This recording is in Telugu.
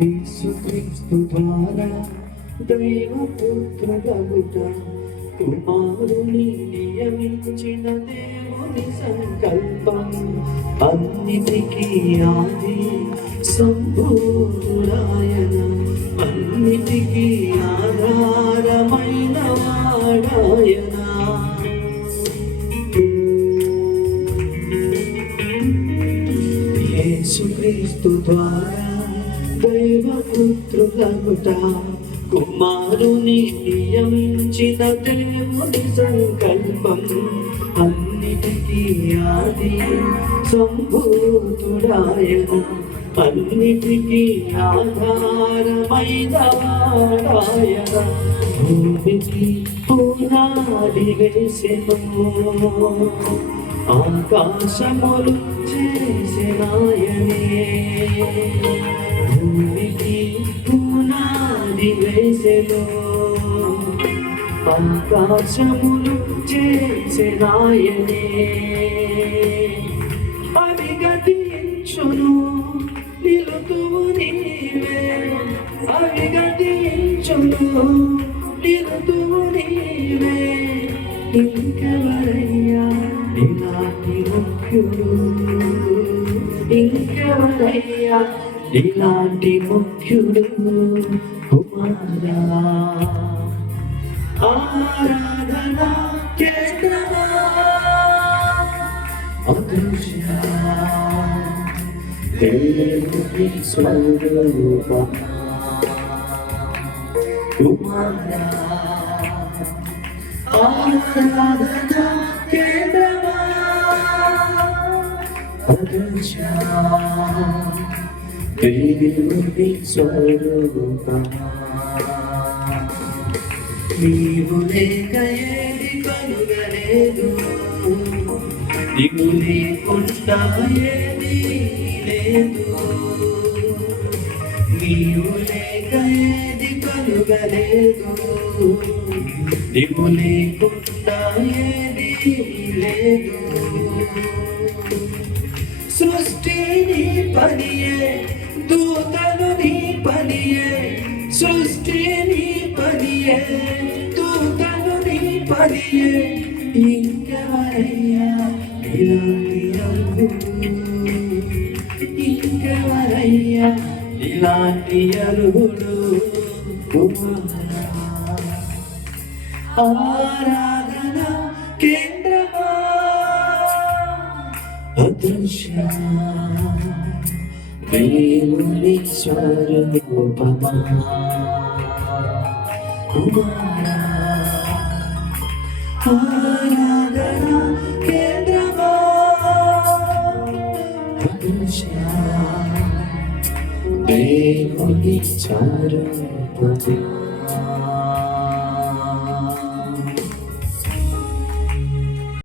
యేసుక్రీస్తు ద్వారా దైవపుత్రుడగుట కుమారుని నియమించిన దేవుని సంకల్పం. అన్నిటికీ ఆది సంపూర్ణుడాయన, అన్నిటికీ ఆధారమైన వాడాయన. యేసుక్రీస్తు ద్వారా దైవపుత్రులగుట కుమారుని నియమించిన దేవుని సంకల్పం. అన్నిటికీ ఆది సంభూతుడాయన, అన్నిటికీ ఆధారమైన వాడాయన. భూమికి పునాది వేసెను, ఆకాశములు చేసినాయనే. భూమికి పునాది వేసెను, ఆకాశములు చేసినాయనే. అవి గతించును, నిలుతువు నీవే. అవి గతించును, నిలుతువు నీవే. ఇంకెవరయ్యా ఇలాంటి ముఖ్యుడు, ఇంకెవరయ్యా ఇలాంటి ముఖ్యుడు. కుమారా ఆరాధన కేంద్రమా, అదృశ్య దేవుని స్వరూపమా. కుమారా ఆరాధన కేంద్రమా, అదృశ్య దేవుని స్వరూపమా. నీవు లేక ఏది కలుగలేదు, నీవు లేకుండా ఏది లేదు. నీవు లేక ఏది కలుగలేదు, నీవు లేకుండా ఏది లేదు. సృష్టి నీ పనియే, దూతలు నీ పనియే. సృష్టి నీ పనియే, దూతలు నీ పనియే. ఇంకెవరయ్యా ఇలాంటి అర్హుడు, ఇంకెవరయ్యా ఇలాంటి అర్హుడు. కుమారా ఆరాధన కేంద్రమా, అదృశ్య దేవుని స్వరూపమా. కుమారా ఆరాధన కేంద్రమా, అదృశ్య దేవుని స్వరూపమా.